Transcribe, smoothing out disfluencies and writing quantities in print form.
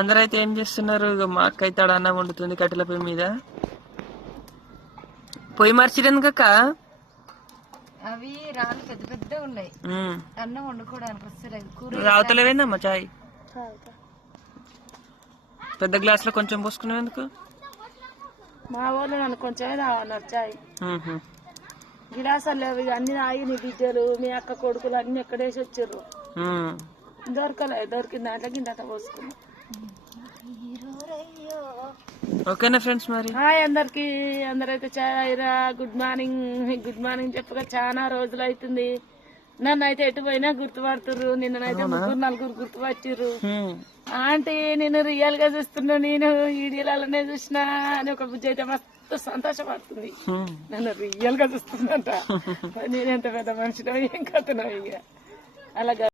అందరైతే ఏం చేస్తున్నారు? ఇక మా అక్క అయితే ఆడ అన్నం వండుతుంది కట్టెల పొయ్యి మీద. పొయ్యి మర్చిరెందుకక్క? అవి రాళ్ళు పెద్ద పెద్ద ఉన్నాయి, అన్నం వండుకోవడానికి వస్తలేదు. రావుతలేవేందమ్మా చాయ్? పెద్ద గ్లాస్ లో కొంచెం పోసుకున్నావు ఎందుకు? మా వాళ్ళు నన్ను కొంచెమే తాగన్నారు చాయ్. గిలాసాలు లేవు, అన్ని తాగి నీ బిడ్డలు మీ అక్క కొడుకులు అన్ని ఎక్కడేసి వచ్చారు. దొరికింది దాంట్లో గింత పోసుకున్నా. ఓకేనా ఫ్రెండ్స్? మరి హాయ్ అందరికి, అందరైతే చాయ్ రా, గుడ్ మార్నింగ్ చెప్పగా చాలా రోజులు అవుతుంది. నన్ను అయితే ఎటు పోయినా గుర్తుపడుతుర్రు. నిన్ననైతే 3-4 గుర్తుపట్టిర్రు. ఆంటీ నేను రియల్ గా చూస్తున్నా, నేను వీడియోలనే చూసినా అని ఒక బుజ్జి అయితే మస్తు సంతోషపడుతుంది. నన్ను రియల్ గా చూస్తుందంట. నేనెంత పెద్ద మనిషినో ఏం కథనో ఇక అలాగా.